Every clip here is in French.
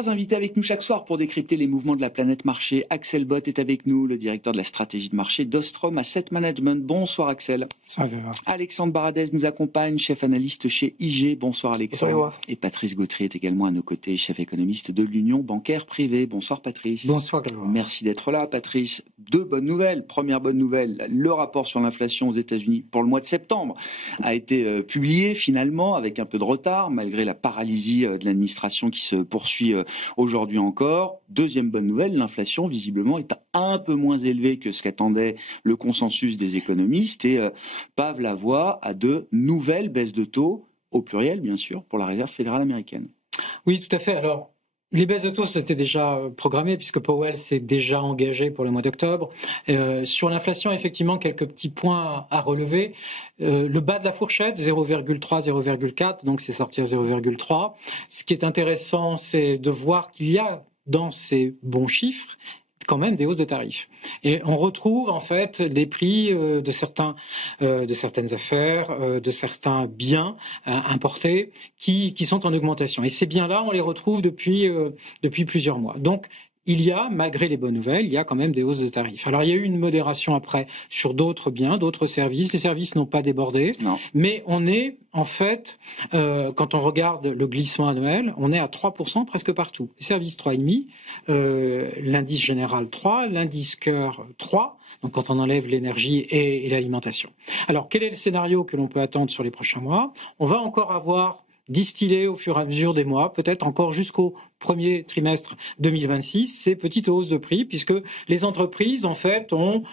3 invités avec nous chaque soir pour décrypter les mouvements de la planète marché. Axel Bott est avec nous, le directeur de la stratégie de marché d'Ostrom Asset Management. Bonsoir Axel. Bonsoir. Alexandre Baradez nous accompagne, chef analyste chez IG. Bonsoir Alexandre. Bonsoir. Et Patrice Gautry est également à nos côtés, chef économiste de l'Union bancaire privée. Bonsoir Patrice. Bonsoir Grégoire. Merci d'être là Patrice. 2 bonnes nouvelles. Première bonne nouvelle, le rapport sur l'inflation aux États-Unis pour le mois de septembre a été publié finalement avec un peu de retard malgré la paralysie de l'administration qui se poursuit aujourd'hui encore. Deuxième bonne nouvelle, l'inflation visiblement est un peu moins élevée que ce qu'attendait le consensus des économistes et pave la voie à de nouvelles baisses de taux, au pluriel bien sûr, pour la Réserve fédérale américaine. Oui, tout à fait. Alors, les baisses de taux, c'était déjà programmé puisque Powell s'est déjà engagé pour le mois d'octobre. Sur l'inflation, effectivement, quelques petits points à relever. Le bas de la fourchette, 0,3, 0,4, donc c'est sorti à 0,3. Ce qui est intéressant, c'est de voir qu'il y a dans ces bons chiffres quand même des hausses de tarifs. Et on retrouve en fait les prix de certaines affaires, de certains biens importés qui sont en augmentation. Et ces biens-là, on les retrouve depuis plusieurs mois. Donc, il y a, malgré les bonnes nouvelles, il y a quand même des hausses de tarifs. Alors, il y a eu une modération après sur d'autres biens, d'autres services. Les services n'ont pas débordé. Non. Mais on est, en fait, quand on regarde le glissement annuel, on est à 3% presque partout. Les services 3,5%, l'indice général 3%, l'indice cœur 3%. Donc, quand on enlève l'énergie et l'alimentation. Alors, quel est le scénario que l'on peut attendre sur les prochains mois ? On va encore avoir distiller au fur et à mesure des mois, peut-être encore jusqu'au premier trimestre 2026, ces petites hausses de prix, puisque les entreprises, en fait, ont,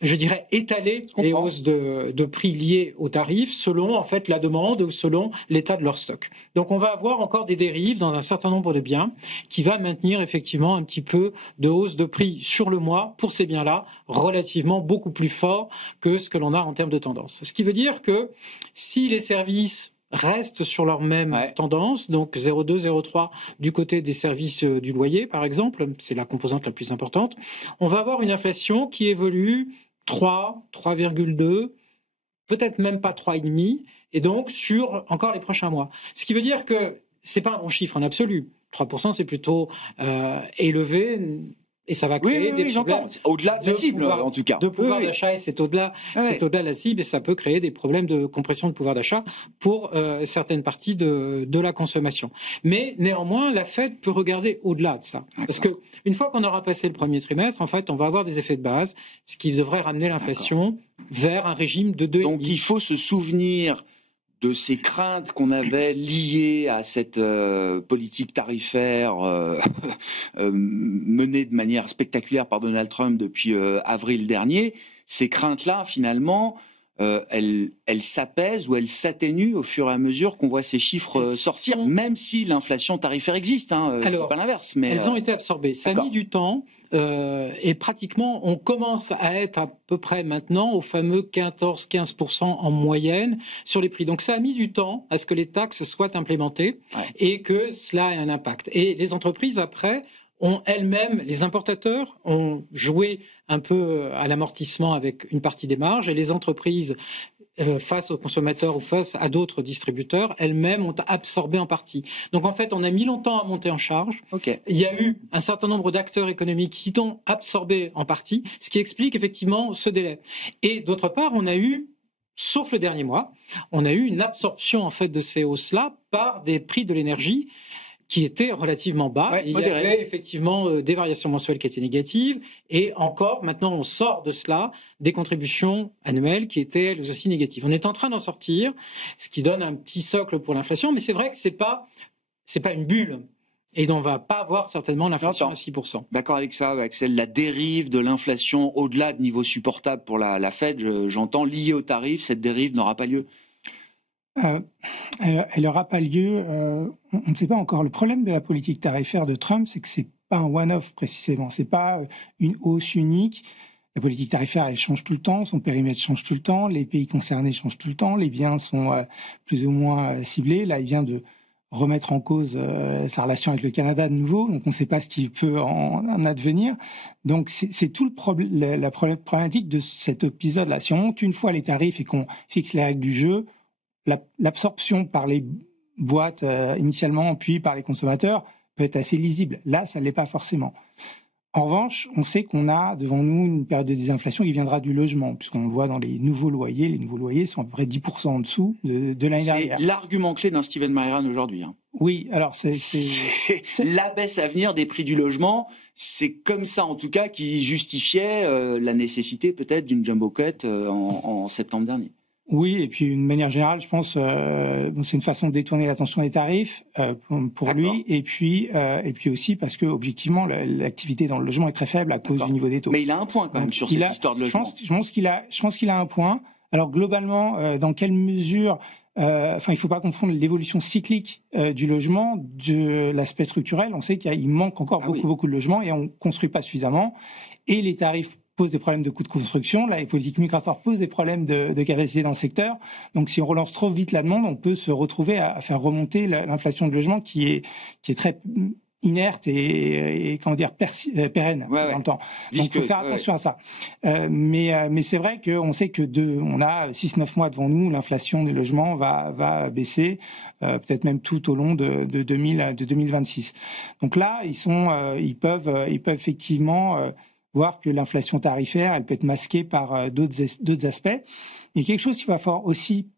je dirais, étalé les hausses de prix liées aux tarifs selon, en fait, la demande ou selon l'état de leur stock. Donc, on va avoir encore des dérives dans un certain nombre de biens qui va maintenir, effectivement, un petit peu de hausse de prix sur le mois pour ces biens-là, relativement beaucoup plus fort que ce que l'on a en termes de tendance. Ce qui veut dire que si les services restent sur leur même tendance, donc 0,2, 0,3 du côté des services du loyer, par exemple, c'est la composante la plus importante, on va avoir une inflation qui évolue 3, 3,2, peut-être même pas 3,5, et donc sur encore les prochains mois. Ce qui veut dire que c'est pas un bon chiffre en absolu. 3%, c'est plutôt élevé. Et ça va créer des problèmes au-delà de la cible, en tout cas. De pouvoir d'achat, et c'est au-delà de la cible, et ça peut créer des problèmes de compression de pouvoir d'achat pour certaines parties de la consommation. Mais néanmoins, la Fed peut regarder au-delà de ça. Parce que une fois qu'on aura passé le premier trimestre, en fait, on va avoir des effets de base, ce qui devrait ramener l'inflation vers un régime de 2,5. Donc il faut se souvenir de ces craintes qu'on avait liées à cette politique tarifaire menée de manière spectaculaire par Donald Trump depuis avril dernier. Ces craintes-là, finalement, elles s'apaisent ou elles s'atténuent au fur et à mesure qu'on voit ces chiffres sortir, même si l'inflation tarifaire existe. Alors, c'est pas l'inverse. Mais elles ont été absorbées. Ça a mis du temps. Et pratiquement, on commence à être à peu près maintenant au fameux 14-15% en moyenne sur les prix. Donc ça a mis du temps à ce que les taxes soient implémentées et que cela ait un impact. Et les entreprises, après, ont elles-mêmes, les importateurs ont joué un peu à l'amortissement avec une partie des marges, et les entreprises face aux consommateurs ou face à d'autres distributeurs, elles-mêmes ont absorbé en partie. Donc en fait, on a mis longtemps à monter en charge. Il y a eu un certain nombre d'acteurs économiques qui ont absorbé en partie, ce qui explique effectivement ce délai. Et d'autre part, on a eu, sauf le dernier mois, on a eu une absorption en fait de ces hausses-là par des prix de l'énergie qui étaient relativement bas. Il y avait effectivement des variations mensuelles qui étaient négatives, et encore, maintenant on sort de cela, des contributions annuelles qui étaient elles aussi négatives. On est en train d'en sortir, ce qui donne un petit socle pour l'inflation, mais c'est vrai que c'est pas une bulle. Et on ne va pas avoir certainement l'inflation à 6%. D'accord avec ça, Axel. La dérive de l'inflation au-delà de niveaux supportables pour la Fed, j'entends, liée aux tarifs, cette dérive n'aura pas lieu. Elle n'aura pas lieu. On ne sait pas encore. Le problème de la politique tarifaire de Trump, c'est que c'est pas un one-off précisément. C'est pas une hausse unique. La politique tarifaire, elle change tout le temps. Son périmètre change tout le temps. Les pays concernés changent tout le temps. Les biens sont plus ou moins ciblés. Là, il vient de remettre en cause sa relation avec le Canada de nouveau. Donc, on ne sait pas ce qui peut en advenir. Donc, c'est tout la problématique de cet épisode-là. Si on monte une fois les tarifs et qu'on fixe les règles du jeu, l'absorption par les boîtes initialement, puis par les consommateurs, peut être assez lisible. Là, ça ne l'est pas forcément. En revanche, on sait qu'on a devant nous une période de désinflation qui viendra du logement, puisqu'on le voit dans les nouveaux loyers. Les nouveaux loyers sont à peu près 10% en dessous de l'année dernière. C'est l'argument clé d'un Steven Mairan aujourd'hui. Hein. Oui, alors c'est la baisse à venir des prix du logement. C'est comme ça, en tout cas, qui justifiait la nécessité peut-être d'une jumbo cut en septembre dernier. Oui, et puis d'une manière générale, je pense, c'est une façon de détourner l'attention des tarifs pour lui, et puis aussi parce que objectivement, l'activité dans le logement est très faible à cause du niveau des taux. Mais il a un point quand même sur cette histoire de logement. Je pense qu'il a un point. Alors globalement, dans quelle mesure il faut pas confondre l'évolution cyclique du logement de l'aspect structurel. On sait qu'il manque encore beaucoup de logements et on construit pas suffisamment. Et les tarifs posent des problèmes de coûts de construction. Là, les politiques migratoires posent des problèmes de capacité dans le secteur. Donc, si on relance trop vite la demande, on peut se retrouver à faire remonter l'inflation de logement qui est très inerte et comment dire pérenne dans le temps. Donc il faut faire attention à ça. Mais c'est vrai qu'on sait que on a 6-9 mois devant nous, l'inflation des logements va baisser, peut-être même tout au long de 2026. Donc là, ils peuvent effectivement voir que l'inflation tarifaire, elle peut être masquée par d'autres aspects. Il y a quelque chose qu'il va falloir aussi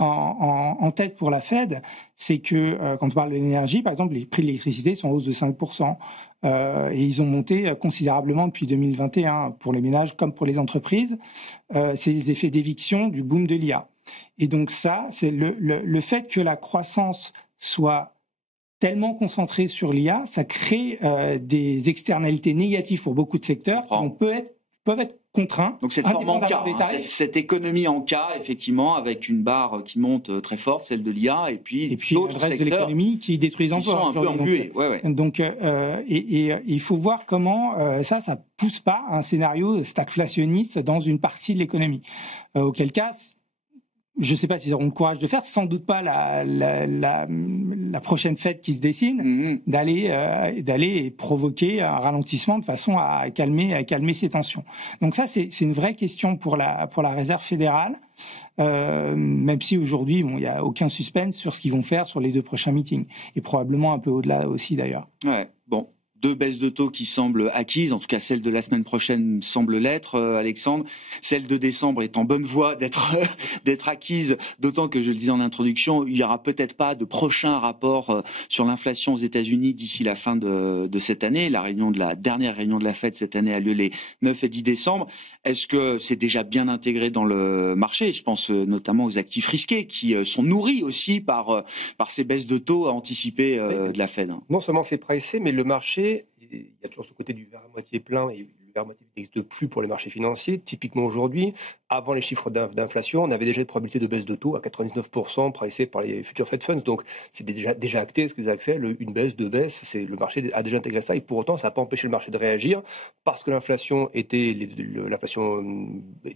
en tête pour la Fed, c'est que quand on parle de l'énergie, par exemple, les prix de l'électricité sont en hausse de 5%, et ils ont monté considérablement depuis 2021 pour les ménages comme pour les entreprises. C'est les effets d'éviction du boom de l'IA. Et donc ça, c'est le fait que la croissance soit tellement concentrée sur l'IA, ça crée des externalités négatives pour beaucoup de secteurs qui peuvent être contraints. Donc cette forme en K, cette économie en K, effectivement, avec une barre qui monte très forte, celle de l'IA, et puis d'autres le reste secteurs de l'économie qui détruisent encore. Qui sont un peu englués. Donc il faut voir comment ça pousse pas un scénario stagflationniste dans une partie de l'économie. Auquel cas, je ne sais pas s'ils auront le courage de faire, sans doute pas la prochaine fête qui se dessine, d'aller provoquer un ralentissement de façon à calmer ces tensions. Donc ça, c'est une vraie question pour la Réserve fédérale, même si aujourd'hui, il n'y a aucun suspense sur ce qu'ils vont faire sur les 2 prochains meetings, et probablement un peu au-delà aussi d'ailleurs. Ouais, bon. 2 baisses de taux qui semblent acquises, en tout cas celle de la semaine prochaine semble l'être, Alexandre. Celle de décembre est en bonne voie d'être acquise, d'autant que je le disais en introduction, il n'y aura peut-être pas de prochain rapport sur l'inflation aux États-Unis d'ici la fin de cette année. La dernière réunion de la Fed cette année a lieu les 9 et 10 décembre. Est-ce que c'est déjà bien intégré dans le marché? Je pense notamment aux actifs risqués qui sont nourris aussi par ces baisses de taux anticipées de la Fed. Non seulement c'est pricé, mais le marché, il y a toujours ce côté du verre à moitié plein et le verre à moitié n'existe plus pour les marchés financiers. Typiquement aujourd'hui, avant les chiffres d'inflation, on avait déjà une probabilité de baisse de taux à 99% pricée par les futurs Fed Funds. Donc c'est déjà acté, ce qu'ils accèdent, une baisse, 2 baisses, le marché a déjà intégré ça et pour autant ça n'a pas empêché le marché de réagir parce que l'inflation était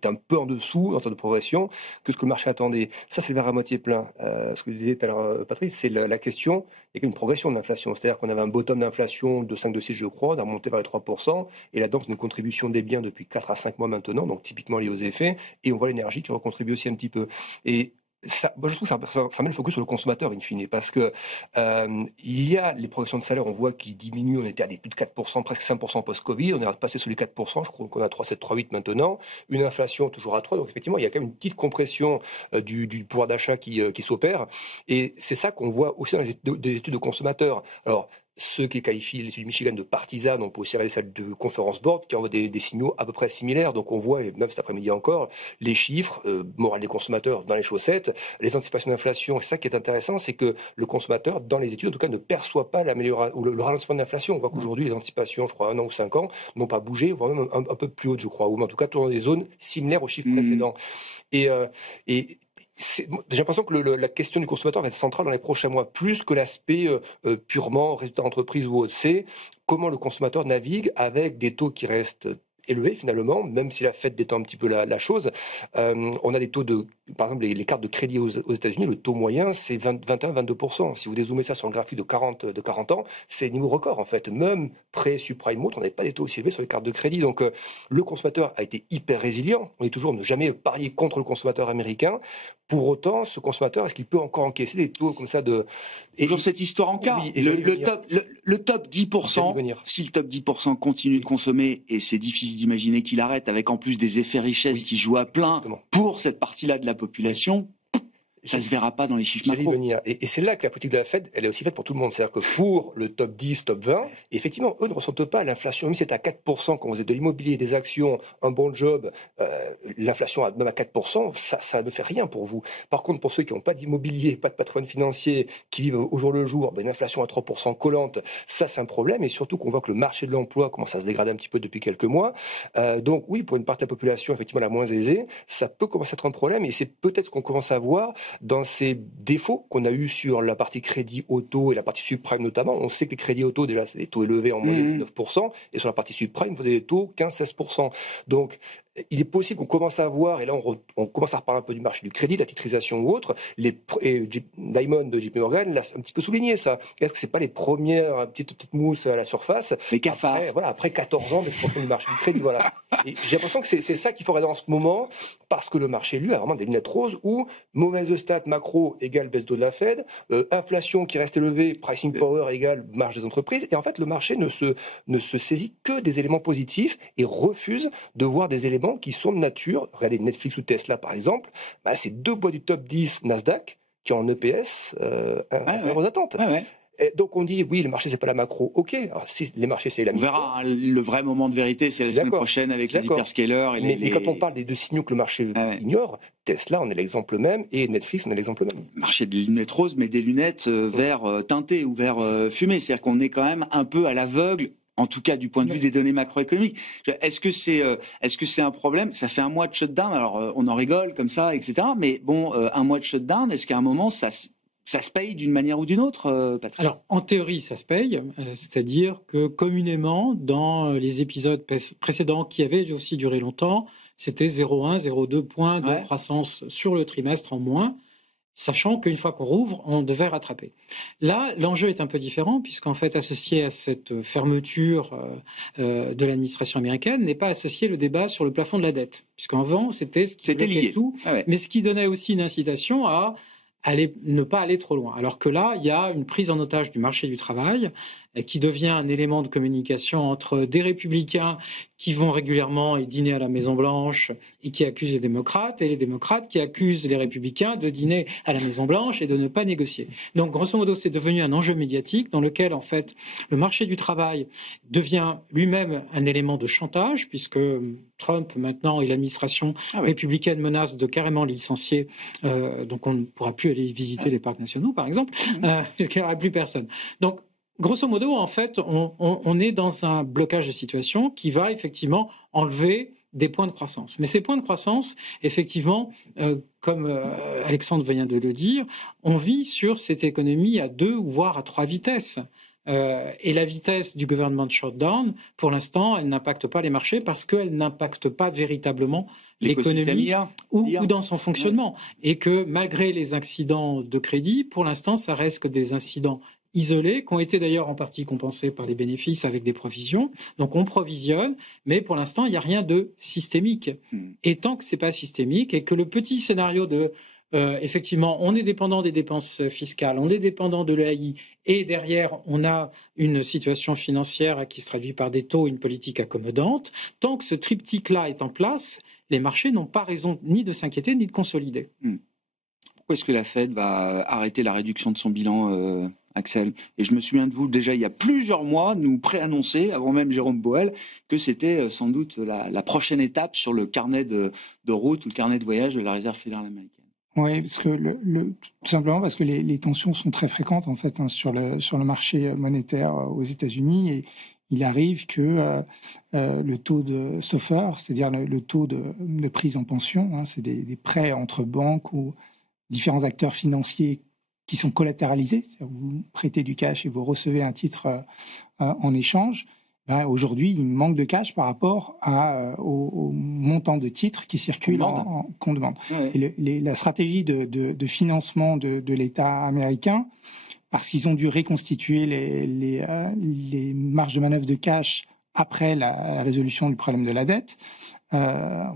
un peu en dessous en termes de progression que ce que le marché attendait. Ça c'est le verre à moitié plein. Ce que disait tout à l'heure Patrice, c'est la question, il y a une progression de l'inflation. C'est-à-dire qu'on avait un bottom d'inflation de 5,6 je crois, on a remonté vers les 3% et là-dedans c'est une contribution des biens depuis 4 à 5 mois maintenant, donc typiquement lié aux effets. Et on voit l'énergie qui recontribue aussi un petit peu. Et ça, moi je trouve que ça met le focus sur le consommateur in fine, parce que il y a les progressions de salaire, on voit qu'ils diminuent, on était à des plus de 4%, presque 5% post-Covid, on est passé sur les 4%, je crois qu'on a 3,7, 3,8 maintenant, une inflation toujours à 3, donc effectivement il y a quand même une petite compression du pouvoir d'achat qui s'opère, et c'est ça qu'on voit aussi dans les études de consommateurs. Alors, ceux qui qualifient l'étude Michigan de partisane, on peut aussi regarder celle de Conference Board qui envoie des signaux à peu près similaires. Donc on voit, et même cet après-midi encore, les chiffres, morale des consommateurs dans les chaussettes, les anticipations d'inflation. Et ça qui est intéressant, c'est que le consommateur, dans les études, en tout cas, ne perçoit pas l'amélioration ou le ralentissement de l'inflation. On voit qu'aujourd'hui, les anticipations, je crois, 1 an ou 5 ans, n'ont pas bougé, voire même un peu plus hautes, je crois, ou en tout cas, toujours dans des zones similaires aux chiffres précédents. Et j'ai l'impression que la question du consommateur va être centrale dans les prochains mois, plus que l'aspect purement résultat d'entreprise ou autre. C'est comment le consommateur navigue avec des taux qui restent élevé finalement, même si la Fed détend un petit peu la chose. On a des taux par exemple, les cartes de crédit aux États-Unis, le taux moyen, c'est 21-22%. Si vous dézoomez ça sur le graphique de 40 ans, c'est niveau record en fait. Même pré-subprime mode, on n'avait pas des taux aussi élevés sur les cartes de crédit. Donc le consommateur a été hyper résilient. On est toujours ne jamais parier contre le consommateur américain. Pour autant, ce consommateur, est-ce qu'il peut encore encaisser des taux comme ça de... Toujours cette histoire en cas. Oui, le top 10%, si le top 10% continue de consommer, et c'est difficile d'imaginer qu'il arrête, avec en plus des effets richesse qui jouent à plein pour cette partie-là de la population, ça se verra pas dans les chiffres macro. Et c'est là que la politique de la Fed, elle est aussi faite pour tout le monde. C'est-à-dire que pour le top 10, top 20, effectivement, eux ne ressentent pas l'inflation. Même si c'est à 4%, quand vous êtes de l'immobilier, des actions, un bon job, l'inflation même à 4%, ça ne fait rien pour vous. Par contre, pour ceux qui n'ont pas d'immobilier, pas de patrimoine financier, qui vivent au jour le jour, une inflation à 3% collante, ça c'est un problème. Et surtout qu'on voit que le marché de l'emploi commence à se dégrader un petit peu depuis quelques mois. Donc oui, pour une partie de la population, effectivement, la moins aisée, ça peut commencer à être un problème. Et c'est peut-être ce qu'on commence à voir dans ces défauts qu'on a eu sur la partie crédit auto et la partie subprime notamment. On sait que les crédits auto, déjà, c'est des taux élevés en moyenne de 19%, et sur la partie subprime, vous avez des taux 15-16%. Donc, il est possible qu'on commence à voir, et là on commence à reparler un peu du marché du crédit, de la titrisation ou autre, Diamond de JP Morgan l'a un petit peu souligné ça. Est-ce que c'est pas les premières petites mousses à la surface? Les cafards. Après 14 ans d'expansion du marché du crédit, voilà. Et j'ai l'impression que c'est ça qu'il faut regarder en ce moment, parce que le marché, lui, a vraiment des lunettes roses où mauvaise stat macro égale baisse de la Fed, inflation qui reste élevée, pricing power égale marge des entreprises, et en fait le marché ne se saisit que des éléments positifs et refuse de voir des éléments qui sont de nature, regardez Netflix ou Tesla par exemple, c'est deux boîtes du top 10 Nasdaq qui ont en EPS inférieur aux attentes. Et donc on dit oui, le marché c'est pas la macro, ok, alors, si les marchés c'est la micro. On verra, le vrai moment de vérité c'est la semaine prochaine avec les hyperscalers. Mais quand on parle des deux signaux que le marché ignore, Tesla en est l'exemple même et Netflix en est l'exemple même. Marché des lunettes roses, mais des lunettes vert teinté ou vert fumé, c'est-à-dire qu'on est quand même un peu à l'aveugle. En tout cas, du point de vue des données macroéconomiques. Est-ce que c'est un problème? Ça fait un mois de shutdown. Alors, on en rigole comme ça, etc. Mais bon, un mois de shutdown, est-ce qu'à un moment, ça se paye d'une manière ou d'une autre, Patrick? Alors, en théorie, ça se paye. C'est-à-dire que communément, dans les épisodes précédents qui avaient aussi duré longtemps, c'était 0,1, 0,2 points de croissance sur le trimestre en moins, sachant qu'une fois qu'on rouvre, on devait rattraper. Là, l'enjeu est un peu différent, puisqu'en fait, associé à cette fermeture de l'administration américaine, n'est pas associé le débat sur le plafond de la dette. Puisqu'avant, c'était ce qui bloquait tout, mais ce qui donnait aussi une incitation à ne pas aller trop loin. Alors que là, il y a une prise en otage du marché du travail qui devient un élément de communication entre des républicains qui vont régulièrement dîner à la Maison-Blanche et qui accusent les démocrates, et les démocrates qui accusent les républicains de dîner à la Maison-Blanche et de ne pas négocier. Donc, grosso modo, c'est devenu un enjeu médiatique dans lequel, en fait, le marché du travail devient lui-même un élément de chantage, puisque Trump, maintenant, et l'administration républicaine menacent de carrément les licencier, donc on ne pourra plus aller visiter les parcs nationaux, par exemple, puisqu'il n'y aura plus personne. Donc, grosso modo, en fait, on est dans un blocage de situation qui va effectivement enlever des points de croissance. Mais ces points de croissance, effectivement, comme Alexandre vient de le dire, on vit sur cette économie à 2 ou voire à 3 vitesses. Et la vitesse du government shutdown, pour l'instant, elle n'impacte pas les marchés parce qu'elle n'impacte pas véritablement l'économie ou dans son fonctionnement. Et que malgré les accidents de crédit, pour l'instant, ça reste que des incidents isolés, qui ont été d'ailleurs en partie compensés par les bénéfices avec des provisions. Donc on provisionne, mais pour l'instant, il n'y a rien de systémique. Et tant que ce n'est pas systémique et que le petit scénario de effectivement, on est dépendant des dépenses fiscales, on est dépendant de l'EAI, et derrière, on a une situation financière qui se traduit par des taux, une politique accommodante. Tant que ce triptyque-là est en place, les marchés n'ont pas raison ni de s'inquiéter ni de consolider. Pourquoi est-ce que la Fed va arrêter la réduction de son bilan, Axel? Et je me souviens de vous, déjà il y a plusieurs mois, nous préannoncer, avant même Jérôme Boel, que c'était sans doute la prochaine étape sur le carnet de route ou le carnet de voyage de la Réserve fédérale américaine. Oui, parce que tout simplement parce que les tensions sont très fréquentes en fait sur le marché monétaire aux États-Unis, et il arrive que le taux de SOFR, c'est-à-dire le taux de prise en pension, c'est des prêts entre banques ou différents acteurs financiers qui sont collatéralisés, c'est-à-dire vous prêtez du cash et vous recevez un titre en échange. aujourd'hui, il manque de cash par rapport au montant de titres qui circulent qu'on demande. Ouais. Et la stratégie de financement de l'État américain, parce qu'ils ont dû reconstituer les marges de manœuvre de cash après la résolution du problème de la dette,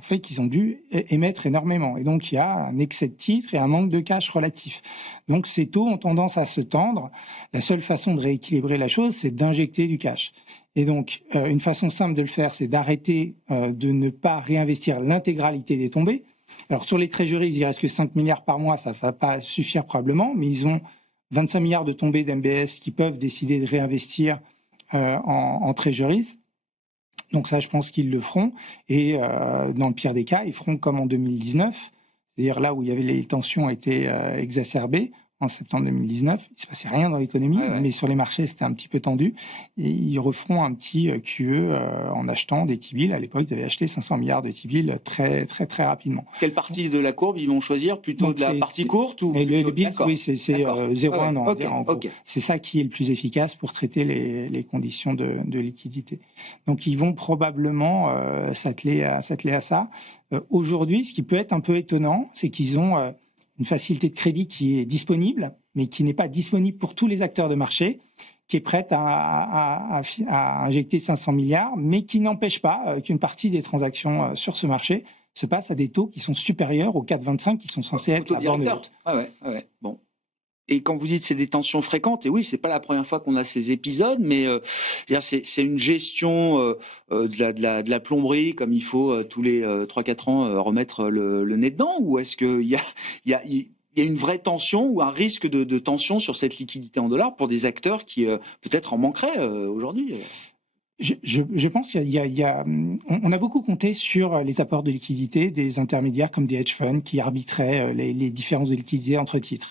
fait qu'ils ont dû émettre énormément. Et donc, il y a un excès de titres et un manque de cash relatif. Donc, ces taux ont tendance à se tendre. La seule façon de rééquilibrer la chose, c'est d'injecter du cash. Et donc, une façon simple de le faire, c'est d'arrêter de ne pas réinvestir l'intégralité des tombées. Alors, sur les treasuries, il reste que 5 milliards par mois, ça ne va pas suffire probablement, mais ils ont 25 milliards de tombées d'MBS qui peuvent décider de réinvestir en treasuries. Donc ça, je pense qu'ils le feront. Et dans le pire des cas, ils feront comme en 2019, c'est-à-dire là où il y avait les tensions étaient exacerbées, en septembre 2019. Il ne se passait rien dans l'économie, mais sur les marchés, c'était un petit peu tendu. Et ils referont un petit QE en achetant des T-bills. À l'époque, ils avaient acheté 500 milliards de T-bills très, très, très rapidement. Quelle partie de la courbe ils vont choisir? Plutôt de la partie courte ou le bills, oui, c'est 0,1 an. Okay, okay. C'est ça qui est le plus efficace pour traiter les conditions de liquidité. Donc, ils vont probablement s'atteler à ça. Aujourd'hui, ce qui peut être un peu étonnant, c'est qu'ils ont une facilité de crédit qui est disponible, mais qui n'est pas disponible pour tous les acteurs de marché, qui est prête à injecter 500 milliards, mais qui n'empêche pas qu'une partie des transactions sur ce marché se passe à des taux qui sont supérieurs aux 4,25 qui sont censés être la borne haute. Ah ouais. Bon. Et quand vous dites c'est des tensions fréquentes, et oui, c'est pas la première fois qu'on a ces épisodes, mais c'est une gestion de la plomberie, comme il faut tous les 3-4 ans remettre le nez dedans, ou est-ce qu'il y a une vraie tension ou un risque de tension sur cette liquidité en dollars pour des acteurs qui peut-être en manqueraient aujourd'hui? Je pense on a beaucoup compté sur les apports de liquidité des intermédiaires comme des hedge funds qui arbitraient les différences de liquidité entre titres.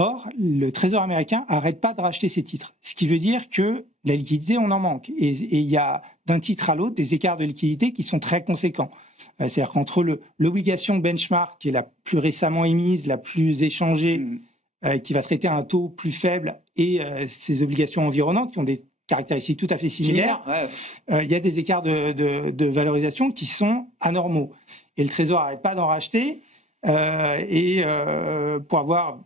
Or, le Trésor américain n'arrête pas de racheter ces titres, ce qui veut dire que la liquidité, on en manque. Et il y a d'un titre à l'autre des écarts de liquidité qui sont très conséquents. C'est-à-dire qu'entre l'obligation benchmark, qui est la plus récemment émise, la plus échangée, qui va traiter à un taux plus faible, et ces obligations environnantes qui ont des caractéristiques tout à fait similaires, il y a des écarts de valorisation qui sont anormaux. Et le Trésor n'arrête pas d'en racheter. Pour avoir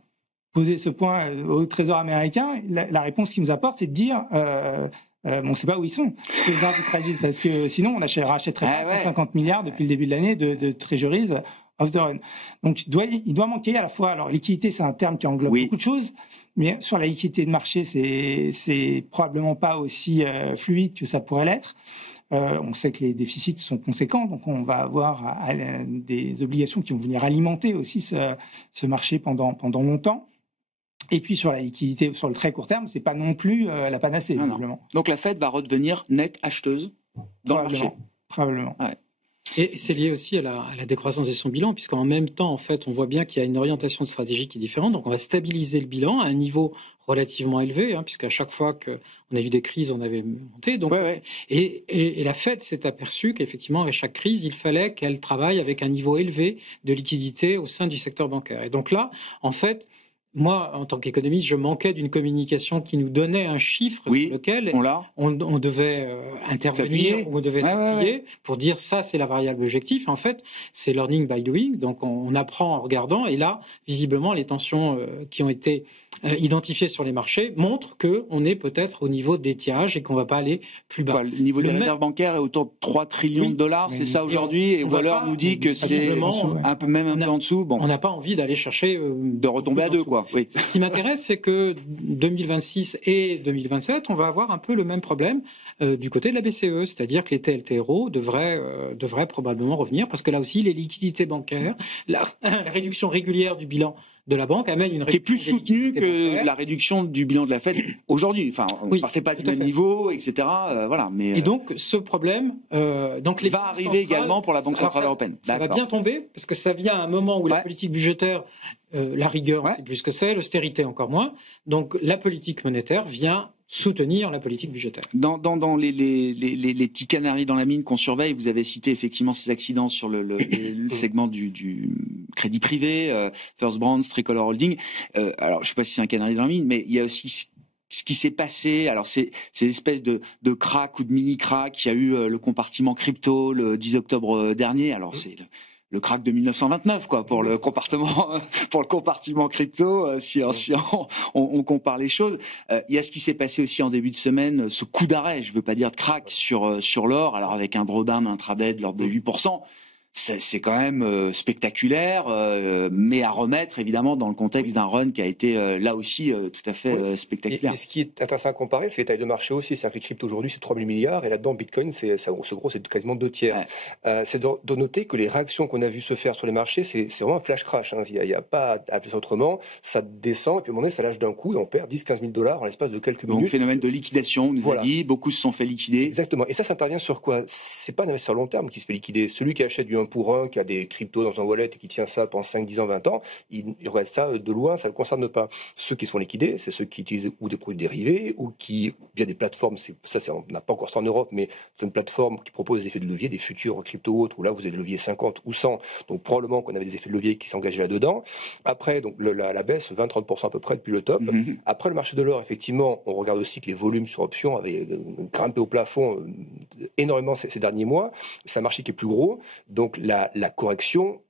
poser ce point au Trésor américain, la réponse qu'il nous apporte, c'est de dire on ne sait pas où ils sont, les arbitragistes, parce que sinon on rachèterait 150 milliards depuis le début de l'année de treasuries off the run. Donc il doit manquer à la fois, alors liquidité c'est un terme qui englobe beaucoup de choses, mais sur la liquidité de marché c'est probablement pas aussi fluide que ça pourrait l'être. On sait que les déficits sont conséquents, donc on va avoir des obligations qui vont venir alimenter aussi ce marché pendant longtemps. Et puis sur la liquidité, sur le très court terme, c'est pas non plus la panacée, visiblement. Donc la Fed va redevenir nette acheteuse dans le marché. Probablement. Ouais. Et c'est lié aussi à la décroissance de son bilan, puisqu'en même temps, en fait, on voit bien qu'il y a une orientation stratégique qui est différente. Donc on va stabiliser le bilan à un niveau relativement élevé, puisqu'à chaque fois qu'on a eu des crises, on avait monté. Donc, et la Fed s'est aperçue qu'effectivement, avec chaque crise, il fallait qu'elle travaille avec un niveau élevé de liquidité au sein du secteur bancaire. Et donc là, en fait, moi, en tant qu'économiste, je manquais d'une communication qui nous donnait un chiffre sur lequel on devait intervenir, ou on devait s'appuyer pour dire ça, c'est la variable objectif. En fait, c'est learning by doing, donc on apprend en regardant. Et là, visiblement, les tensions qui ont été identifiées sur les marchés montrent qu'on est peut-être au niveau d'étiage et qu'on ne va pas aller plus bas. Le niveau des réserves bancaires est autour de 3 trillions de dollars, c'est ça aujourd'hui, et Waller nous dit que c'est un peu en dessous. Bon. On n'a pas envie d'aller chercher... de retomber à 2, quoi. Oui. Ce qui m'intéresse, c'est que 2026 et 2027, on va avoir un peu le même problème du côté de la BCE, c'est-à-dire que les TLTRO devraient probablement revenir, parce que là aussi, les liquidités bancaires, la réduction régulière du bilan de la banque amène une réduction qui est plus soutenue que la réduction du bilan de la Fed aujourd'hui. Enfin, on ne partait pas du même niveau, etc. Voilà. Mais et donc, ce problème va arriver également pour la Banque Centrale Européenne. Ça va bien tomber, parce que ça vient à un moment où la politique budgétaire, la rigueur, c'est plus ce que c'est, l'austérité encore moins. Donc, la politique monétaire vient soutenir la politique budgétaire. Dans les petits canaris dans la mine qu'on surveille, vous avez cité effectivement ces accidents sur le segment du crédit privé, First Brands, Tricolor Holding. Alors, je ne sais pas si c'est un canari dans la mine, mais il y a aussi ce qui s'est passé, alors ces espèces de crack ou de mini-crack, il y a eu le compartiment crypto le 10 octobre dernier, alors c'est le crack de 1929, quoi, pour le compartiment crypto, si on compare les choses. Il y a ce qui s'est passé aussi en début de semaine, ce coup d'arrêt, je veux pas dire de crack sur l'or, alors avec un drawdown intraday de l'ordre de 8%. C'est quand même spectaculaire, mais à remettre évidemment dans le contexte d'un run qui a été là aussi tout à fait spectaculaire. Et ce qui est intéressant à comparer, c'est les tailles de marché aussi. C'est-à-dire que les cryptos aujourd'hui, c'est 3 000 milliards, et là-dedans, Bitcoin, c'est quasiment 2 tiers. Ouais. C'est de noter que les réactions qu'on a vues se faire sur les marchés, c'est vraiment un flash crash. Hein. Il n'y a pas à appeler ça autrement. Ça descend, et puis à un moment donné, ça lâche d'un coup, et on perd 10-15 000 $ en l'espace de quelques minutes. Donc, phénomène de liquidation, on nous a dit, beaucoup se sont fait liquider. Exactement. Et ça intervient sur quoi? C'est pas un investisseur long terme qui se fait liquider. Celui qui achète du 1 pour 1, qui a des cryptos dans un wallet et qui tient ça pendant 5, 10 ans, 20 ans, il regarde ça de loin, ça ne le concerne pas. Ceux qui sont liquidés, c'est ceux qui utilisent ou des produits dérivés ou qui, via des plateformes, on n'a pas encore ça en Europe, mais c'est une plateforme qui propose des effets de levier, des futurs cryptos ou autres, où là vous avez des leviers 50 ou 100. Donc probablement qu'on avait des effets de levier qui s'engageaient là-dedans. Après, donc la baisse, 20-30% à peu près depuis le top. Après le marché de l'or, effectivement, on regarde aussi que les volumes sur options avaient grimpé au plafond énormément ces derniers mois. C'est un marché qui est plus gros, donc la correction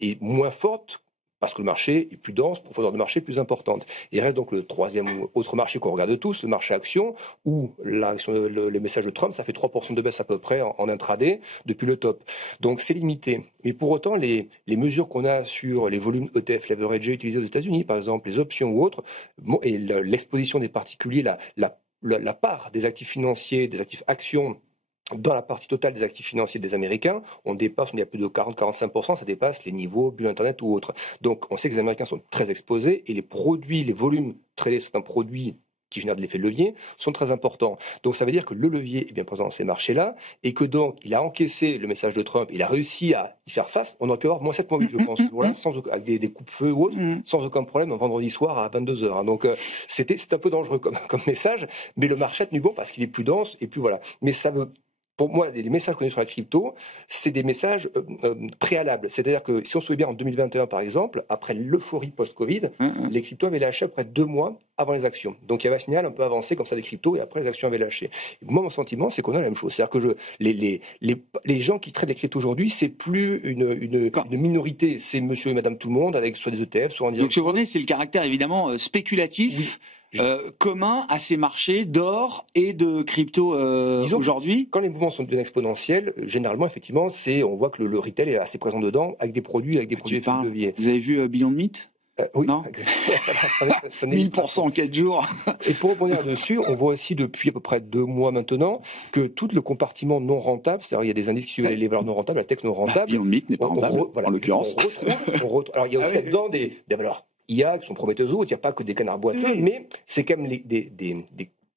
est moins forte parce que le marché est plus dense, profondeur de marché plus importante. Il reste donc le troisième autre marché qu'on regarde tous, le marché action, où les messages de Trump, ça fait 3% de baisse à peu près en intraday depuis le top. Donc c'est limité. Mais pour autant, les mesures qu'on a sur les volumes ETF leveragés utilisés aux États-Unis, par exemple les options ou autres, et l'exposition des particuliers, la part des actifs financiers, des actifs actions dans la partie totale des actifs financiers des Américains, on est à plus de 40-45%, ça dépasse les niveaux bulle Internet ou autres. Donc on sait que les Américains sont très exposés et les volumes tradés, c'est un produit qui génère de l'effet de levier, sont très importants. Donc ça veut dire que le levier est bien présent dans ces marchés-là et que donc il a encaissé le message de Trump, il a réussi à y faire face. On aurait pu avoir moins 7, moins 8, je pense, voilà, avec des coupe-feux ou autres, sans aucun problème, un vendredi soir à 22h. Hein. Donc c'est un peu dangereux comme message, mais le marché a tenu bon parce qu'il est plus dense et plus voilà. Mais ça veut... Pour moi, les messages qu'on a sur la crypto, c'est des messages préalables. C'est-à-dire que si on se souvient bien en 2021, par exemple, après l'euphorie post-Covid, les cryptos avaient lâché après 2 mois avant les actions. Donc il y avait un signal un peu avancé comme ça des cryptos et après les actions avaient lâché. Et moi, mon sentiment, c'est qu'on a la même chose. C'est-à-dire que les gens qui traitent les cryptos aujourd'hui, c'est plus une minorité. C'est monsieur et madame tout le monde avec soit des ETF, soit en direct. Donc ce journée, c'est le caractère évidemment spéculatif. Oui. Commun à ces marchés d'or et de crypto aujourd'hui. Quand les mouvements sont devenus exponentiels, généralement, effectivement, on voit que le retail est assez présent dedans, avec des produits leviers. Vous avez vu Beyond Meat? Oui. Non. 1000% en 4 jours. Et pour rebondir dessus, on voit aussi depuis à peu près 2 mois maintenant que tout le compartiment non rentable, c'est-à-dire il y a des indices qui suivent les valeurs non rentables, la tech non rentable. Beyond Meat n'est pas rentable, en l'occurrence. Alors il y a aussi là-dedans des valeurs IA qui sont prometteuses autres, il n'y a pas que des canards boiteux, mais c'est quand même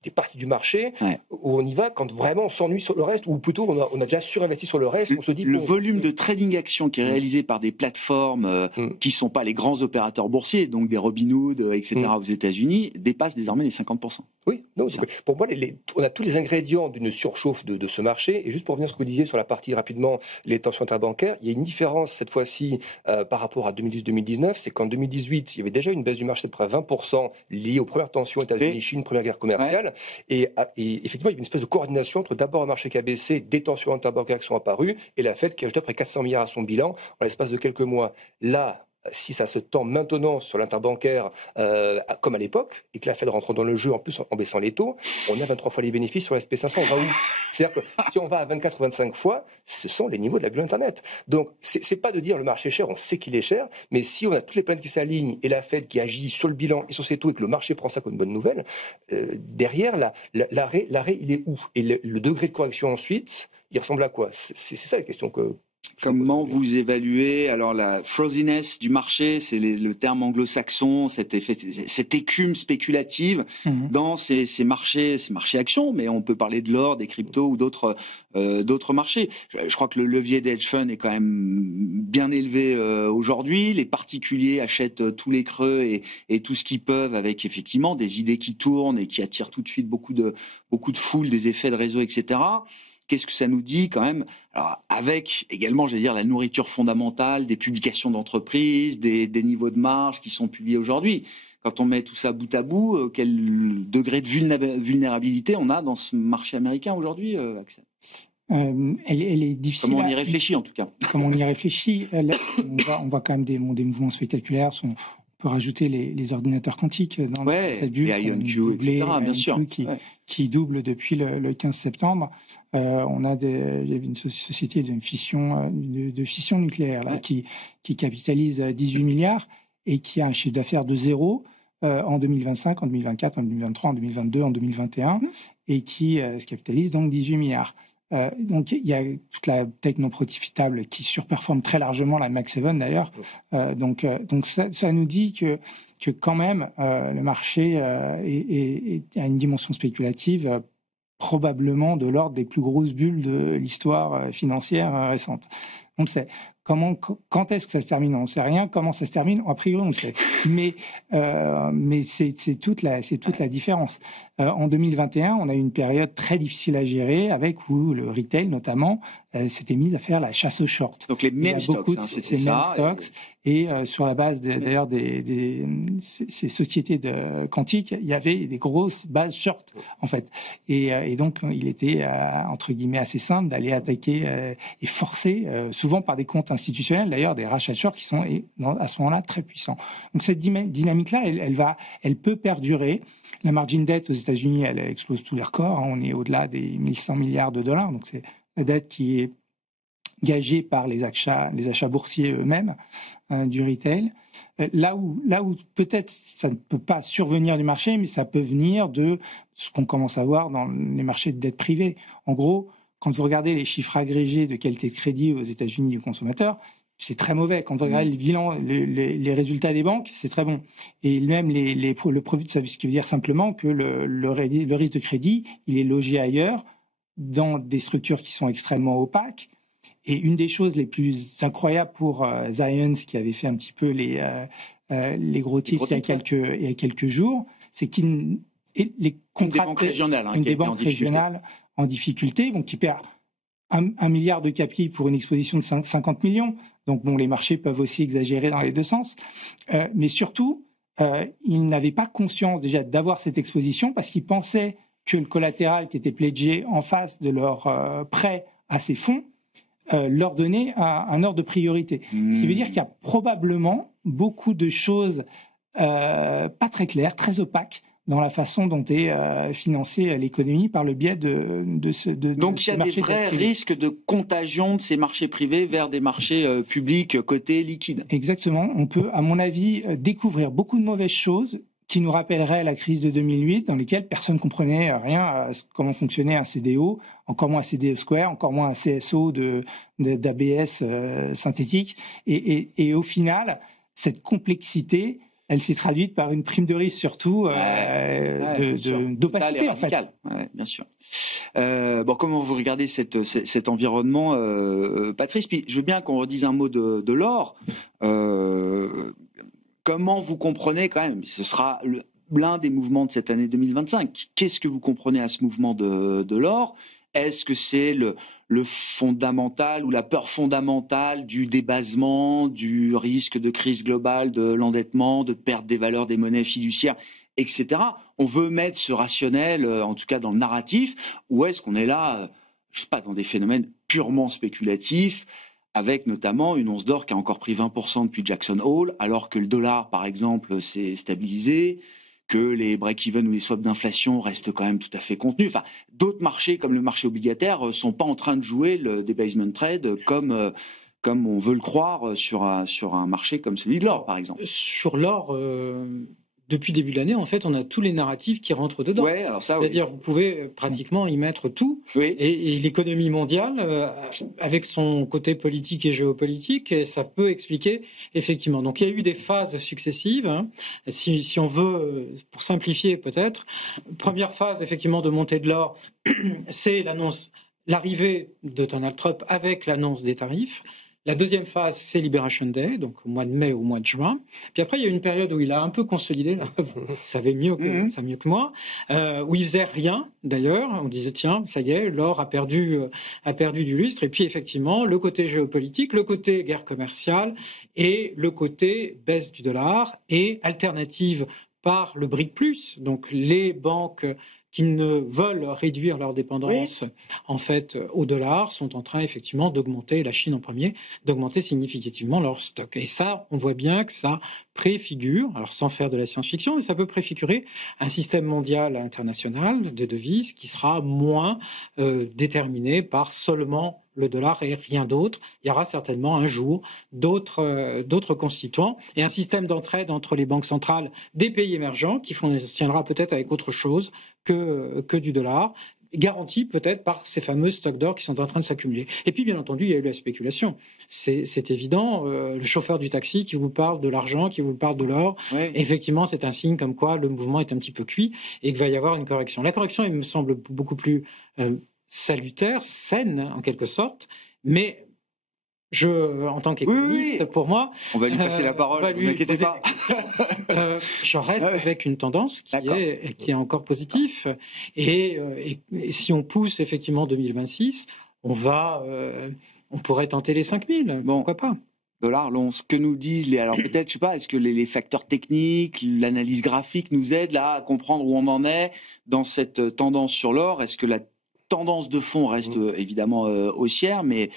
des parties du marché où on y va quand vraiment on s'ennuie sur le reste, ou plutôt on a déjà surinvesti sur le reste, on se dit... Le volume de trading action qui est réalisé par des plateformes qui ne sont pas les grands opérateurs boursiers, donc des Robinhood, etc. aux États-Unis, dépasse désormais les 50%. Oui, non, pour moi, on a tous les ingrédients d'une surchauffe de ce marché. Et juste pour revenir à ce que vous disiez sur la partie rapidement, les tensions interbancaires, il y a une différence cette fois-ci par rapport à 2010-2019, c'est qu'en 2018, il y avait déjà une baisse du marché de près de 20% liée aux premières tensions États-Unis-Chine, première guerre commerciale. Et effectivement, il y a une espèce de coordination entre d'abord un marché qui a baissé, des tensions interbancaires qui sont apparues, et la Fed qui a ajouté près de 400 milliards à son bilan en l'espace de quelques mois. Là, si ça se tend maintenant sur l'interbancaire comme à l'époque, et que la Fed rentre dans le jeu en plus en baissant les taux, on a 23 fois les bénéfices sur SP500. C'est-à-dire que si on va à 24 ou 25 fois, ce sont les niveaux de la bulle Internet. Donc c'est pas de dire le marché est cher, on sait qu'il est cher, mais si on a toutes les planètes qui s'alignent et la Fed qui agit sur le bilan et sur ses taux et que le marché prend ça comme une bonne nouvelle, derrière l'arrêt il est où? Et le degré de correction ensuite, il ressemble à quoi? C'est ça la question que... Comment vous évaluez alors la frothiness du marché, c'est le terme anglo-saxon, cette écume spéculative dans ces marchés actions, mais on peut parler de l'or, des cryptos ou d'autres marchés. Je crois que le levier des hedge funds est quand même bien élevé aujourd'hui. Les particuliers achètent tous les creux et tout ce qu'ils peuvent, avec effectivement des idées qui tournent et qui attirent tout de suite beaucoup de foule, des effets de réseau, etc. Qu'est-ce que ça nous dit quand même? Alors, avec également, j'allais dire, la nourriture fondamentale des publications d'entreprises, des niveaux de marge qui sont publiés aujourd'hui. quand on met tout ça bout à bout, quel degré de vulnérabilité on a dans ce marché américain aujourd'hui, Axel? Elle est difficile. Comment on y réfléchit en tout cas? Comment on y réfléchit? On voit quand même des mouvements spectaculaires. On peut rajouter les ordinateurs quantiques dans cette bulle. Les IonQ, etc. Bien sûr. Qui double depuis le 15 septembre. Il y avait une société de fission nucléaire là, qui capitalise 18 milliards et qui a un chiffre d'affaires de 0 en 2025, en 2024, en 2023, en 2022, en 2021 et qui se capitalise donc 18 milliards. Donc il y a toute la tech non profitable qui surperforme très largement la Mag 7 d'ailleurs. Donc ça nous dit que quand même le marché a une dimension spéculative probablement de l'ordre des plus grosses bulles de l'histoire financière récente. On le sait. Quand est-ce que ça se termine? On ne sait rien. Comment ça se termine? A priori, on le sait. Mais c'est toute la différence. En 2021, on a eu une période très difficile à gérer où le retail, notamment, s'était mis à faire la chasse aux shorts. Donc les mêmes stocks, c'était ça. Et sur la base d'ailleurs ces sociétés quantiques, il y avait des grosses bases short en fait. Et donc il était entre guillemets assez simple d'aller attaquer et forcer, souvent par des comptes institutionnels d'ailleurs, des rachats de short qui sont à ce moment-là très puissants. Donc cette dynamique-là, elle peut perdurer. La margin debt aux États-Unis, elle explose tous les records. On est au-delà des 1100 milliards de dollars. Donc c'est la dette qui est gagée par les achats boursiers eux-mêmes du retail. Là où peut-être ça ne peut pas survenir du marché, mais ça peut venir de ce qu'on commence à voir dans les marchés de dette privée. En gros, quand vous regardez les chiffres agrégés de qualité de crédit aux États-Unis du consommateur, c'est très mauvais. Quand vous regardez le bilan, les résultats des banques, c'est très bon. Et même le produit de service, ce qui veut dire simplement que le risque de crédit, il est logé ailleurs, dans des structures qui sont extrêmement opaques. Et une des choses les plus incroyables pour Zions, qui avait fait un petit peu les gros titres il y a quelques jours, c'est qu'il les contrats des banques régionales en difficulté, donc qui perd 1 milliard de capi pour une exposition de 50 millions. Donc bon, les marchés peuvent aussi exagérer dans les deux sens. Mais surtout, ils n'avaient pas conscience déjà d'avoir cette exposition parce qu'ils pensaient que le collatéral qui était pledgé en face de leur prêt à ces fonds leur donnait un ordre de priorité. Ce qui veut dire qu'il y a probablement beaucoup de choses pas très claires, très opaques, dans la façon dont est financée l'économie par le biais de ce marché. Donc il y a des vrais risques de contagion de ces marchés privés vers des marchés publics cotés liquides. Exactement. On peut, à mon avis, découvrir beaucoup de mauvaises choses qui nous rappelleraient la crise de 2008, dans lesquelles personne ne comprenait rien à comment fonctionnait un CDO, encore moins un CDO Square, encore moins un CSO d'ABS synthétique. Et au final, cette complexité, elle s'est traduite par une prime de risque surtout d'opacité en fait. Ouais, bien sûr. Comment vous regardez cet environnement, Patrice? Puis je veux bien qu'on redise un mot de l'or. Comment vous comprenez quand même? Ce sera l'un des mouvements de cette année 2025. Qu'est-ce que vous comprenez à ce mouvement de l'or? Est-ce que c'est le fondamental ou la peur fondamentale du débasement, du risque de crise globale, de l'endettement, de perte des valeurs des monnaies fiduciaires, etc. On veut mettre ce rationnel, en tout cas dans le narratif, ou est-ce qu'on est là, je sais pas, dans des phénomènes purement spéculatifs, avec notamment une once d'or qui a encore pris 20% depuis Jackson Hole, alors que le dollar, par exemple, s'est stabilisé, que les break-even ou les swaps d'inflation restent quand même tout à fait contenus. Enfin, d'autres marchés, comme le marché obligataire, sont pas en train de jouer le debasement trade comme on veut le croire sur un marché comme celui de l'or, par exemple. Sur l'or, depuis début de l'année, en fait, on a tous les narratifs qui rentrent dedans. Ouais, alors ça, c'est-à-dire, vous pouvez pratiquement y mettre tout. Oui. Et l'économie mondiale, avec son côté politique et géopolitique, ça peut expliquer effectivement. Donc, il y a eu des phases successives. Hein. Si on veut, pour simplifier peut-être, première phase effectivement de montée de l'or, c'est l'arrivée de Donald Trump avec l'annonce des tarifs. La deuxième phase, c'est Liberation Day, donc au mois de mai, au mois de juin. Puis après, il y a eu une période où il a un peu consolidé, là, vous savez mieux que moi, où il faisait rien, d'ailleurs. On disait, tiens, ça y est, l'or a perdu du lustre. Et puis, effectivement, le côté géopolitique, le côté guerre commerciale et le côté baisse du dollar et alternative par le BRIC+, donc les banques qui ne veulent réduire leur dépendance en fait au dollar sont en train effectivement d'augmenter, la Chine en premier, d'augmenter significativement leur stock. Et ça, on voit bien que ça préfigure, alors sans faire de la science-fiction, mais ça peut préfigurer un système mondial international de devises qui sera moins déterminé par seulement le dollar et rien d'autre. Il y aura certainement un jour d'autres constituants et un système d'entraide entre les banques centrales des pays émergents qui fonctionnera peut-être avec autre chose que du dollar, garanti peut-être par ces fameux stocks d'or qui sont en train de s'accumuler. Et puis, bien entendu, il y a eu la spéculation. C'est évident, le chauffeur du taxi qui vous parle de l'argent, qui vous parle de l'or, effectivement, c'est un signe comme quoi le mouvement est un petit peu cuit et qu'il va y avoir une correction. La correction, il me semble beaucoup plus salutaire, saine, en quelque sorte, mais en tant qu'économiste, pour moi... On va lui passer la parole, ne vous inquiétez pas. Je reste avec une tendance qui est encore positive. Et si on pousse effectivement 2026, on pourrait tenter les 5000. Bon, pourquoi pas? Dollar, ce que nous disent alors peut-être, je sais pas, est-ce que les facteurs techniques, l'analyse graphique nous aident là à comprendre où on en est dans cette tendance sur l'or? Est-ce que la tendance de fond reste évidemment haussière, mais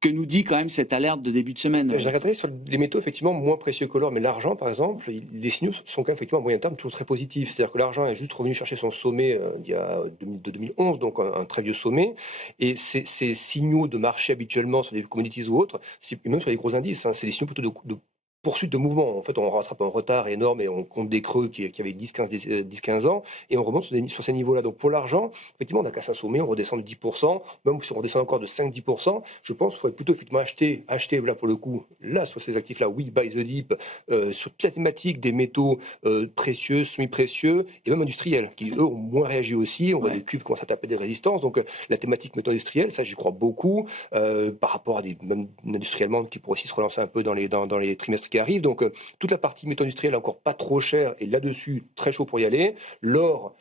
que nous dit quand même cette alerte de début de semaine? J'ai regardé sur les métaux effectivement moins précieux que l'or, mais l'argent par exemple, les signaux sont quand même effectivement à moyen terme toujours très positifs. C'est-à-dire que l'argent est juste revenu chercher son sommet de 2011, donc un très vieux sommet, et ces signaux de marché habituellement sur des commodities ou autres, même sur les gros indices, c'est des signaux plutôt de poursuite de mouvement. En fait, on rattrape un retard énorme et on compte des creux qui avaient 10-15 ans et on remonte sur ces niveaux-là. Donc pour l'argent, effectivement, on a cassé un sommet, on redescend de 10%, même si on redescend encore de 5-10%, je pense qu'il faut plutôt effectivement acheter là pour le coup, là sur ces actifs-là, oui, buy the dip, sur toute la thématique des métaux précieux, semi-précieux et même industriels, qui eux ont moins réagi aussi. On voit des cuves commencent à taper des résistances. Donc la thématique métaux industriels, ça j'y crois beaucoup, par rapport à même industriellement qui pourraient aussi se relancer un peu dans les trimestres qui arrive. Donc toute la partie métaux industriels encore pas trop chère et là-dessus très chaud pour y aller. L'or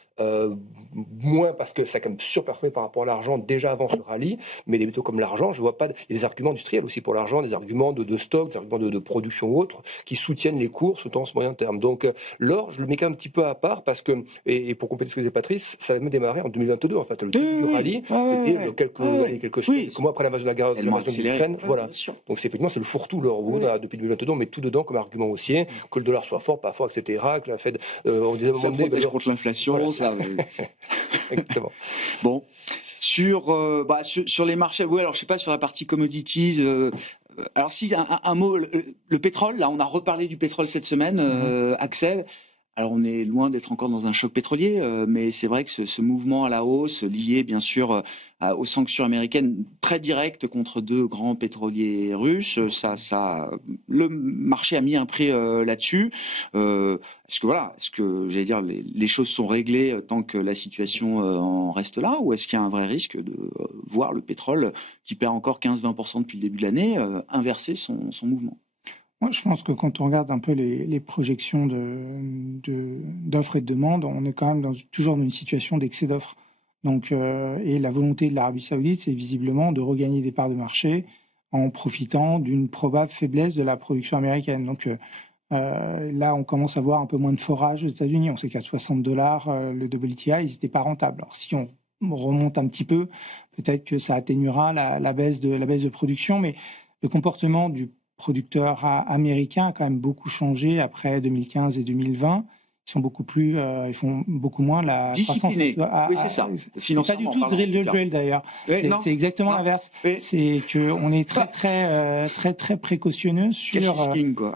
moins parce que ça a quand même surperformé par rapport à l'argent déjà avant ce rallye, mais des métaux comme l'argent, je vois pas, il y a des arguments industriels aussi pour l'argent, des arguments de stock, des arguments de production ou autres qui soutiennent les cours dans ce moyen terme. Donc l'or, je le mets quand même un petit peu à part parce que, et pour compléter ce que disait Patrice, ça va même démarrer en 2022 en fait. Le début du rallye, c'était quelques mois après l'invasion de la guerre de l'Ukraine. Voilà. Donc effectivement c'est le fourre-tout l'or. Depuis 2022, on met tout dedans comme argument haussier, que le dollar soit fort, pas fort, etc. Que la Fed, on disait ça protège contre l'inflation, voilà. Ça. Exactement. Bon, sur les marchés, alors je sais pas sur la partie commodities. Alors si un mot, le pétrole. Là, on a reparlé du pétrole cette semaine, Axel. Alors on est loin d'être encore dans un choc pétrolier, mais c'est vrai que ce mouvement à la hausse, lié bien sûr aux sanctions américaines très directes contre deux grands pétroliers russes, le marché a mis un prix là-dessus. Est-ce que j'allais dire les choses sont réglées tant que la situation en reste là, ou est-ce qu'il y a un vrai risque de voir le pétrole qui perd encore 15-20% depuis le début de l'année inverser son mouvement? Moi, je pense que quand on regarde un peu les projections d'offres et de demandes, on est quand même toujours dans une situation d'excès d'offres. Donc, et la volonté de l'Arabie Saoudite, c'est visiblement de regagner des parts de marché en profitant d'une probable faiblesse de la production américaine. Donc là, on commence à voir un peu moins de forage aux États-Unis. On sait qu'à $60, le WTI, ils n'étaient pas rentables. Alors si on remonte un petit peu, peut-être que ça atténuera la baisse de production, mais le comportement du producteurs américains a quand même beaucoup changé après 2015 et 2020. Ils sont beaucoup plus, ils font beaucoup moins la disciplinés. Oui, c'est ça. C'est pas du tout drill d'ailleurs. C'est exactement l'inverse. C'est que on est très précautionneux sur cash is king, quoi.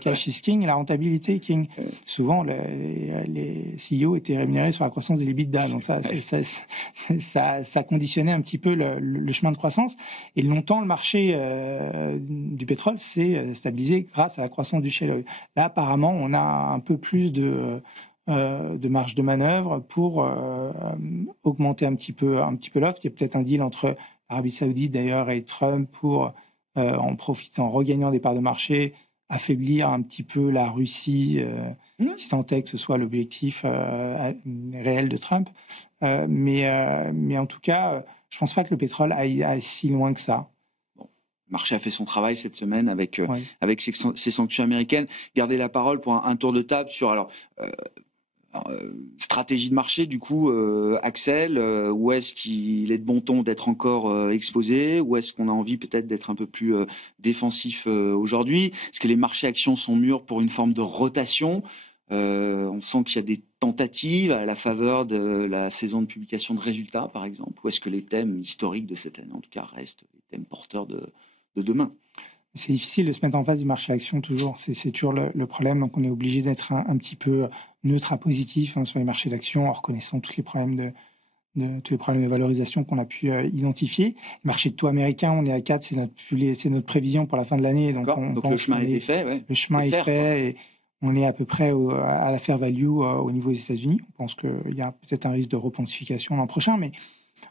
Cash is king, la rentabilité est king. Souvent, les CEO étaient rémunérés sur la croissance des EBITDA. Donc ça conditionnait un petit peu le chemin de croissance. Et longtemps, le marché du pétrole s'est stabilisé grâce à la croissance du shale oil. Là, apparemment, on a un peu plus de marge de manœuvre pour augmenter un petit peu l'offre. Il y a peut-être un deal entre l'Arabie Saoudite d'ailleurs et Trump pour en profitant, regagnant des parts de marché, affaiblir un petit peu la Russie, si tant est que ce soit l'objectif réel de Trump. Mais en tout cas, je pense pas que le pétrole aille si loin que ça. Le marché a fait son travail cette semaine avec Oui. ces sanctions américaines. Gardez la parole pour un tour de table sur stratégie de marché, du coup, Axel, où est-ce qu'il est de bon ton d'être encore exposé, où est-ce qu'on a envie peut-être d'être un peu plus défensif aujourd'hui? Est-ce que les marchés actions sont mûrs pour une forme de rotation? On sent qu'il y a des tentatives à la faveur de la saison de publication de résultats, par exemple, ou est-ce que les thèmes historiques de cette année, en tout cas, restent les thèmes porteurs de demain? C'est difficile de se mettre en face du marché action toujours. C'est toujours le problème. Donc on est obligé d'être un petit peu neutre à positif sur les marchés d'actions en reconnaissant tous les problèmes de valorisation qu'on a pu identifier. Le marché de taux américain, on est à 4, c'est notre prévision pour la fin de l'année. Donc le chemin est fait. Ouais. Le chemin est fait et on est à peu près à la fair value au niveau des États-Unis. On pense qu'il y a peut-être un risque de repontification l'an prochain, mais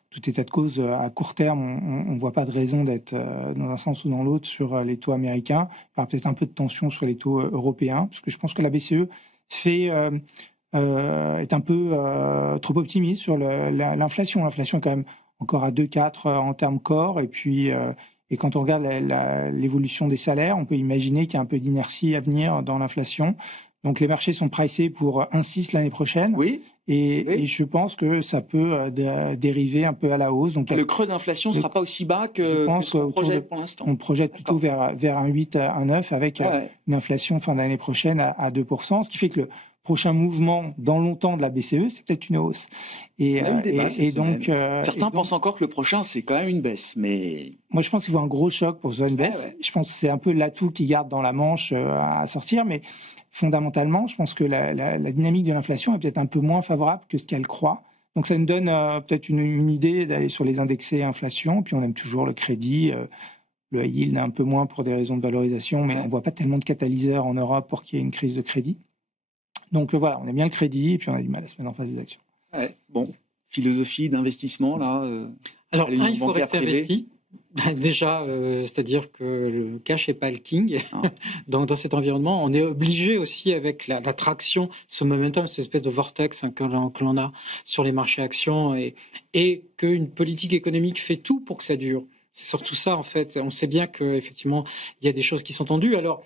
tout état de cause, à court terme, on ne voit pas de raison d'être dans un sens ou dans l'autre sur les taux américains. Il y aura peut-être un peu de tension sur les taux européens, parce que je pense que la BCE est un peu trop optimiste sur l'inflation. L'inflation est quand même encore à 2,4 en termes corps, et puis et quand on regarde l'évolution des salaires, on peut imaginer qu'il y a un peu d'inertie à venir dans l'inflation. Donc les marchés sont pricés pour 1,6 l'année prochaine. Oui. Et je pense que ça peut dériver un peu à la hausse. Donc, le creux d'inflation ne sera pas aussi bas que ce qu'on projette pour l'instant. On projette plutôt vers un 8, un 9 avec une inflation fin d'année prochaine à 2%, ce qui fait que le prochain mouvement dans longtemps de la BCE, c'est peut-être une hausse. Certains pensent encore que le prochain, c'est quand même une baisse. Mais moi, je pense qu'il faut un gros choc pour que ce soit une baisse. Ouais. Je pense que c'est un peu l'atout qui garde dans la manche à sortir, mais fondamentalement, je pense que la dynamique de l'inflation est peut-être un peu moins favorable que ce qu'elle croit. Donc ça nous donne peut-être une idée d'aller sur les indexés inflation. Puis on aime toujours le crédit, le high yield un peu moins pour des raisons de valorisation, mais on voit pas tellement de catalyseurs en Europe pour qu'il y ait une crise de crédit. Donc voilà, on aime bien le crédit et puis on a du mal à se mettre en face des actions. Ouais, bon, philosophie d'investissement là. Alors il faut rester investi. Déjà, c'est-à-dire que le cash n'est pas le king. Dans cet environnement, on est obligé aussi avec la traction, ce momentum, cette espèce de vortex que l'on a sur les marchés actions et qu'une politique économique fait tout pour que ça dure. C'est surtout ça en fait. On sait bien qu'effectivement, il y a des choses qui sont tendues. Alors,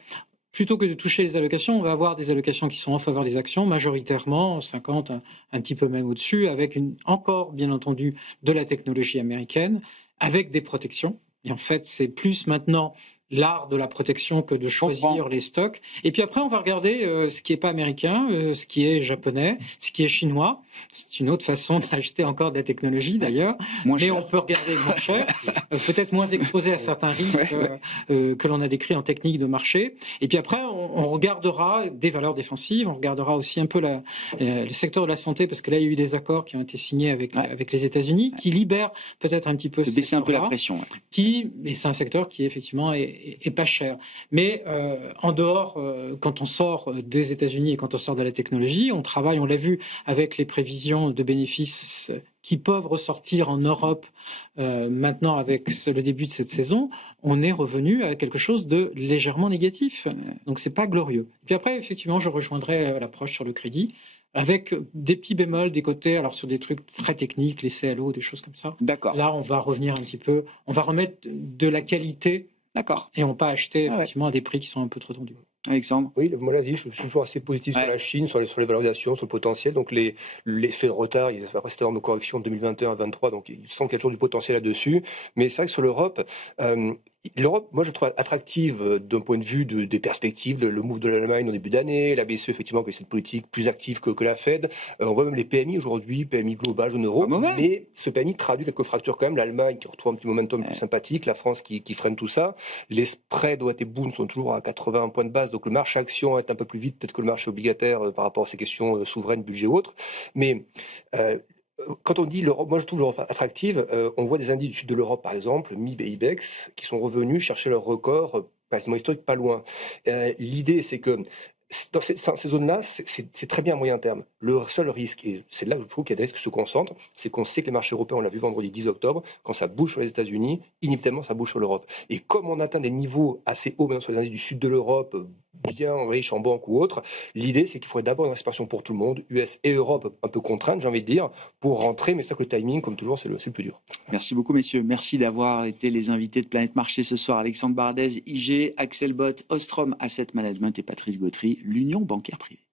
plutôt que de toucher les allocations, on va avoir des allocations qui sont en faveur des actions, majoritairement 50, un petit peu même au-dessus, avec encore, bien entendu, de la technologie américaine, avec des protections. Et en fait, c'est plus maintenant l'art de la protection que de choisir les stocks. Et puis après, on va regarder ce qui n'est pas américain, ce qui est japonais, ce qui est chinois. C'est une autre façon d'acheter encore de la technologie, d'ailleurs. Mais on peut regarder moins cher, peut-être moins exposé à certains risques que l'on a décrits en technique de marché. Et puis après, on regardera des valeurs défensives, on regardera aussi un peu le secteur de la santé, parce que là, il y a eu des accords qui ont été signés avec les États-Unis, qui libèrent peut-être un petit peu de baisser un peu la pression. Et c'est un secteur qui, effectivement, est pas cher. Mais en dehors, quand on sort des États-Unis et quand on sort de la technologie, on travaille, on l'a vu, avec les prévisions de bénéfices qui peuvent ressortir en Europe maintenant avec le début de cette saison, on est revenu à quelque chose de légèrement négatif. Donc c'est pas glorieux. Puis après, effectivement, je rejoindrai l'approche sur le crédit, avec des petits bémols des côtés, alors sur des trucs très techniques, les CLO, des choses comme ça. D'accord. Là, on va revenir un petit peu, on va remettre de la qualité. D'accord. Et on pas acheter effectivement à des prix qui sont un peu trop tendus. Alexandre? Oui, moi l'a dit, je suis toujours assez positif sur la Chine, sur les valorisations, sur le potentiel. Donc l'effet de retard, après cette énorme correction de 2021-2023, donc il semble qu'il y a toujours du potentiel là-dessus. Mais c'est vrai que sur l'Europe, moi je la trouve attractive d'un point de vue des perspectives, le move de l'Allemagne en début d'année, la BCE effectivement qui a cette politique plus active que la Fed. On voit même les PMI aujourd'hui, PMI global, zone euro, mais ce PMI traduit quelques fractures quand même. L'Allemagne qui retrouve un petit momentum plus sympathique, la France qui freine tout ça. Les spreads OAT Bund sont toujours à 80 points de base, donc le marché action est un peu plus vite peut-être que le marché obligataire par rapport à ces questions souveraines, budget ou autres. Mais quand on dit l'Europe, moi je trouve l'Europe attractive, on voit des indices du sud de l'Europe par exemple, MIB et IBEX, qui sont revenus chercher leur record quasiment historique pas loin. L'idée c'est que dans ces zones-là, c'est très bien à moyen terme. Le seul risque, et c'est là où je trouve qu'il y a des risques qui se concentrent, c'est qu'on sait que les marchés européens, on l'a vu vendredi 10 octobre, quand ça bouge sur les États-Unis, inévitablement ça bouge sur l'Europe. Et comme on atteint des niveaux assez hauts maintenant sur les indices du sud de l'Europe, bien riches en banques ou autres, l'idée c'est qu'il faudrait d'abord une expansion pour tout le monde, US et Europe un peu contraintes, j'ai envie de dire, pour rentrer, mais ça que le timing, comme toujours, c'est le plus dur. Merci beaucoup messieurs, merci d'avoir été les invités de Planète Marché ce soir. Alexandre Bardez, IG, Axel Bott, Ostrom Asset Management et Patrice Gautry, l'Union bancaire privée.